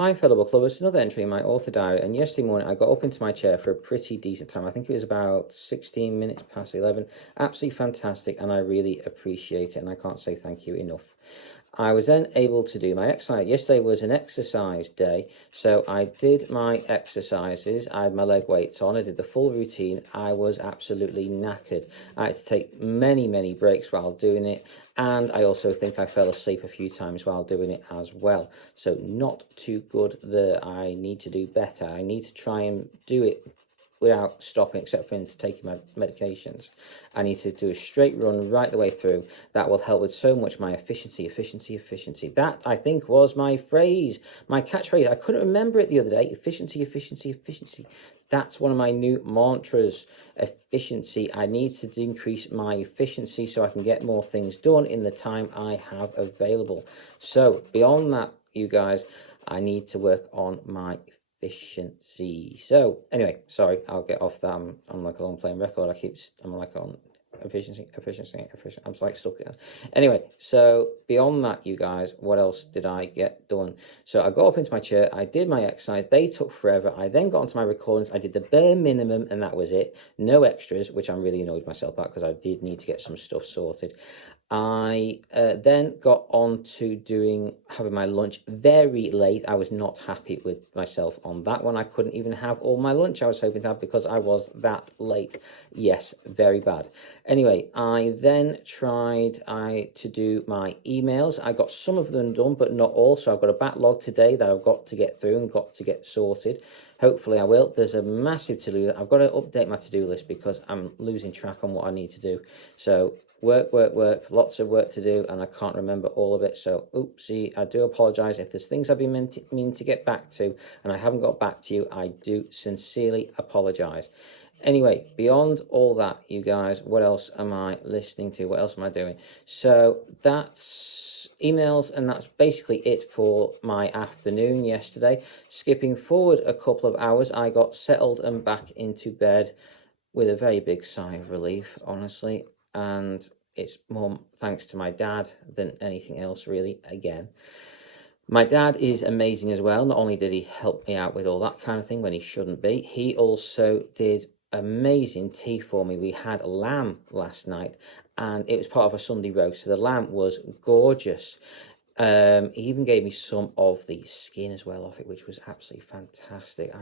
Hi, fellow book lovers. Another entry in my author diary. And yesterday morning, I got up into my chair for a pretty decent time. I think it was about 16 minutes past 11. Absolutely fantastic, and I really appreciate it. And I can't say thank you enough. I was then able to do my exercise. Yesterday was an exercise day, so I did my exercises. I had my leg weights on. I did the full routine. I was absolutely knackered. I had to take many breaks while doing it, and I also think I fell asleep a few times while doing it as well. So not too good there. I need to do better. I need to try and do it without stopping, except for into taking my medications. I need to do a straight run right the way through. That will help with so much my efficiency. That, I think, was my phrase, my catchphrase. I couldn't remember it the other day. Efficiency. That's one of my new mantras, efficiency. I need to increase my efficiency so I can get more things done in the time I have available. So beyond that, you guys, I need to work on my efficiency. So anyway, sorry, I'll get off that. I'm like a long playing record. I'm like on efficiency. I'm like stuck. Anyway, so beyond that, you guys, what else did I get done? So I got up into my chair. I did my exercise. They took forever. I then got onto my recordings. I did the bare minimum, and that was it. No extras, which I'm really annoyed myself about because I did need to get some stuff sorted. I then got on to having my lunch very late. I was not happy with myself on that one. I couldn't even have all my lunch I was hoping to have because I was that late. Yes, very bad. Anyway, I then tried to do my emails. I got some of them done, but not all. So I've got a backlog today that I've got to get through and got to get sorted. Hopefully I will. There's a massive to-do. I've got to update my to-do list because I'm losing track on what I need to do. So work, lots of work to do, and I can't remember all of it. So, oopsie, I do apologise if there's things I've been meaning to get back to, and I haven't got back to you. I do sincerely apologise. Anyway, beyond all that, you guys, what else am I listening to? What else am I doing? So that's emails, and that's basically it for my afternoon yesterday. Skipping forward a couple of hours, I got settled and back into bed with a very big sigh of relief, honestly. And it's more thanks to my dad than anything else, really, again. My dad is amazing as well. Not only did he help me out with all that kind of thing when he shouldn't be, he also did amazing tea for me. We had lamb last night, and it was part of a Sunday roast, so the lamb was gorgeous. He even gave me some of the skin as well off it, which was absolutely fantastic.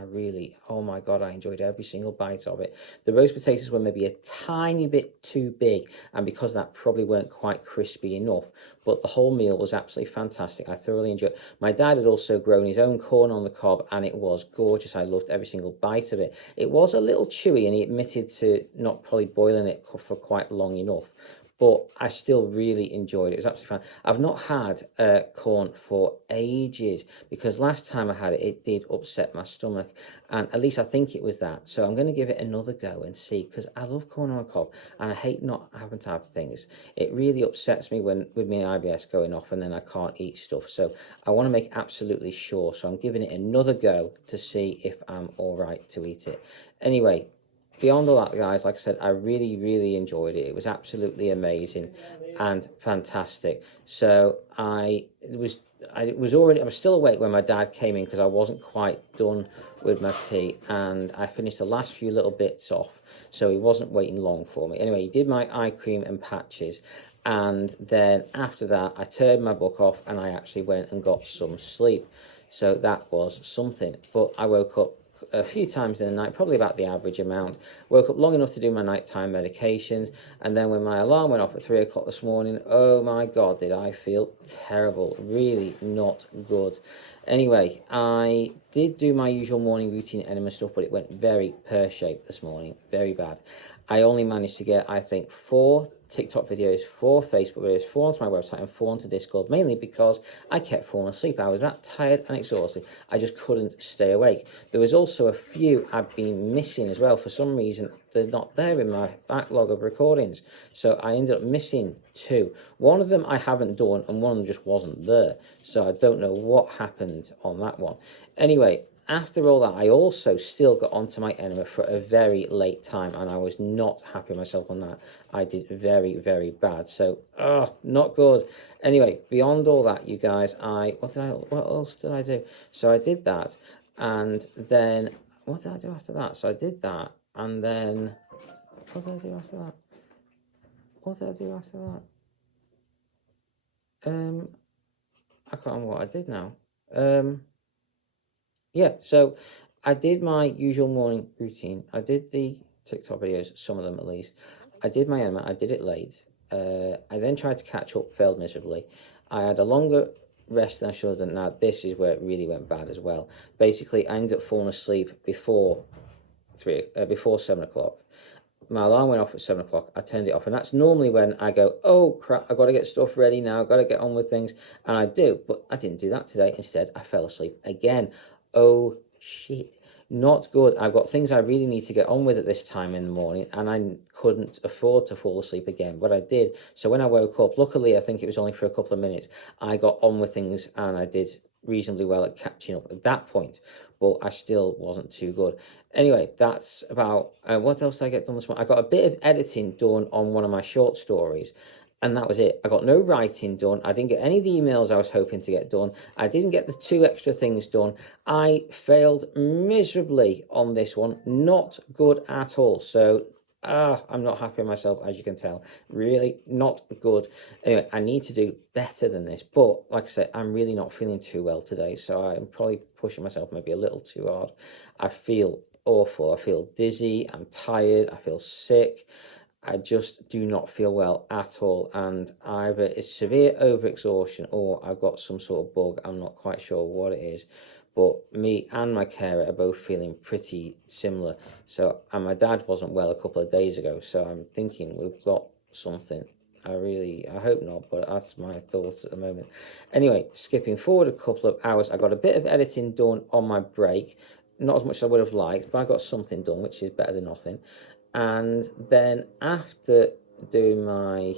Oh my God, I enjoyed every single bite of it. The roast potatoes were maybe a tiny bit too big, and because of that probably weren't quite crispy enough, but the whole meal was absolutely fantastic. I thoroughly enjoyed it. My dad had also grown his own corn on the cob, and it was gorgeous. I loved every single bite of it. It was a little chewy, and he admitted to not probably boiling it for quite long enough, but I still really enjoyed it. It was absolutely fun. I've not had corn for ages because last time I had it, it did upset my stomach. And at least I think it was that. So I'm going to give it another go and see, because I love corn on a cob and I hate not having to have things. It really upsets me with my IBS going off and then I can't eat stuff. So I want to make absolutely sure. So I'm giving it another go to see if I'm all right to eat it. Anyway, beyond all that, guys, like I said, I really enjoyed it. It was absolutely amazing and fantastic. So I was still awake when my dad came in because I wasn't quite done with my tea, and I finished the last few little bits off, so he wasn't waiting long for me. Anyway, he did my eye cream and patches, and then after that I turned my book off and I actually went and got some sleep. So that was something. But I woke up a few times in the night, probably about the average amount. Woke up long enough to do my nighttime medications, and then when my alarm went off at 3 o'clock this morning, oh my God, did I feel terrible. Really not good. Anyway, I did do my usual morning routine enema stuff, but it went very pear-shaped this morning. Very bad. I only managed to get, I think, 4 TikTok videos, 4 Facebook videos, 4 onto my website and 4 onto Discord, mainly because I kept falling asleep. I was that tired and exhausted, I just couldn't stay awake. There was also a few I'd been missing as well. For some reason, they're not there in my backlog of recordings. So I ended up missing 2. One of them I haven't done, and one of them just wasn't there. So I don't know what happened on that one. Anyway, after all that, I also still got onto my enema for a very late time, and I was not happy with myself on that. I did very, very bad. So, not good. Anyway, beyond all that, you guys, what else did I do? So I did that, and then what did I do after that? So I did that, and then what did I do after that? What did I do after that? I can't remember what I did now. Yeah, so I did my usual morning routine. I did the TikTok videos, some of them at least. I did my enema. I did it late. I then tried to catch up, failed miserably. I had a longer rest than I should have done. Now, this is where it really went bad as well. Basically, I ended up falling asleep before 7 o'clock. My alarm went off at 7 o'clock. I turned it off, and that's normally when I go, oh crap, I've got to get stuff ready now, I've got to get on with things, and I do, but I didn't do that today. Instead, I fell asleep again. Oh shit, not good. I've got things I really need to get on with at this time in the morning, and I couldn't afford to fall asleep again, but I did. So when I woke up, luckily, I think it was only for a couple of minutes, I got on with things, and I did reasonably well at catching up at that point, but I still wasn't too good. Anyway, that's about what else did I get done this morning? I got a bit of editing done on one of my short stories, and that was it. I got no writing done. I didn't get any of the emails I was hoping to get done. I didn't get the 2 extra things done. I failed miserably on this one. Not good at all. So I'm not happy with myself, as you can tell. Really not good. Anyway, I need to do better than this. But like I said, I'm really not feeling too well today. So I'm probably pushing myself maybe a little too hard. I feel awful. I feel dizzy. I'm tired. I feel sick. I just do not feel well at all, and either it's severe overexhaustion or I've got some sort of bug. I'm not quite sure what it is, but me and my carer are both feeling pretty similar. So, and my dad wasn't well a couple of days ago, so I'm thinking we've got something. I hope not, but that's my thoughts at the moment. Anyway, skipping forward a couple of hours, I got a bit of editing done on my break. Not as much as I would have liked, but I got something done, which is better than nothing. And then after doing my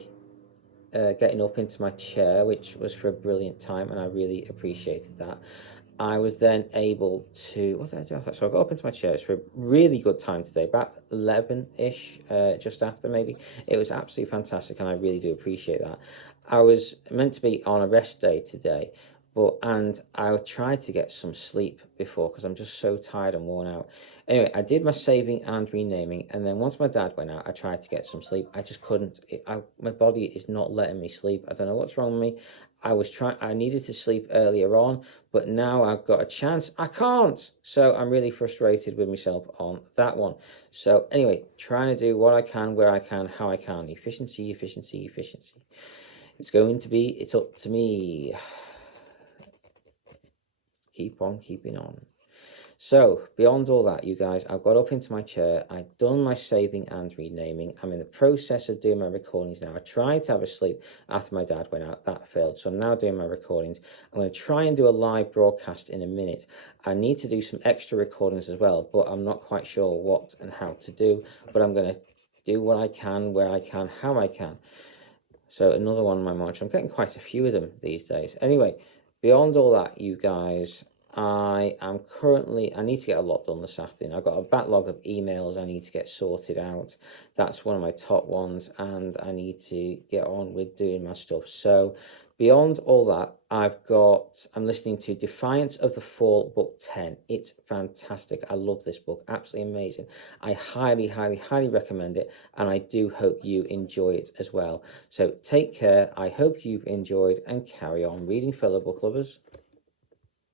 getting up into my chair, which was for a brilliant time, and I really appreciated that, I was then able to, what did I do after that? So I got up into my chair. It's for a really good time today, about 11-ish, just after maybe. It was absolutely fantastic, and I really do appreciate that. I was meant to be on a rest day today, and I tried to get some sleep before because I'm just so tired and worn out. Anyway, I did my saving and renaming, and then once my dad went out, I tried to get some sleep. I just couldn't. My body is not letting me sleep. I don't know what's wrong with me. I needed to sleep earlier on, but now I've got a chance. I can't. So I'm really frustrated with myself on that one. So anyway, trying to do what I can, where I can, how I can. Efficiency, efficiency, efficiency. It's up to me. Keep on keeping on. So, beyond all that, you guys, I've got up into my chair. I've done my saving and renaming. I'm in the process of doing my recordings now. I tried to have a sleep after my dad went out. That failed. So I'm now doing my recordings. I'm going to try and do a live broadcast in a minute. I need to do some extra recordings as well, but I'm not quite sure what and how to do. But I'm going to do what I can, where I can, how I can. So another one on my monitor. I'm getting quite a few of them these days. Anyway, beyond all that, you guys, I need to get a lot done this afternoon. I've got a backlog of emails I need to get sorted out. That's one of my top ones, and I need to get on with doing my stuff. So beyond all that, I'm listening to Defiance of the Fall, book 10. It's fantastic. I love this book. Absolutely amazing. I highly, highly, highly recommend it, and I do hope you enjoy it as well. So take care. I hope you've enjoyed, and carry on reading, fellow book lovers.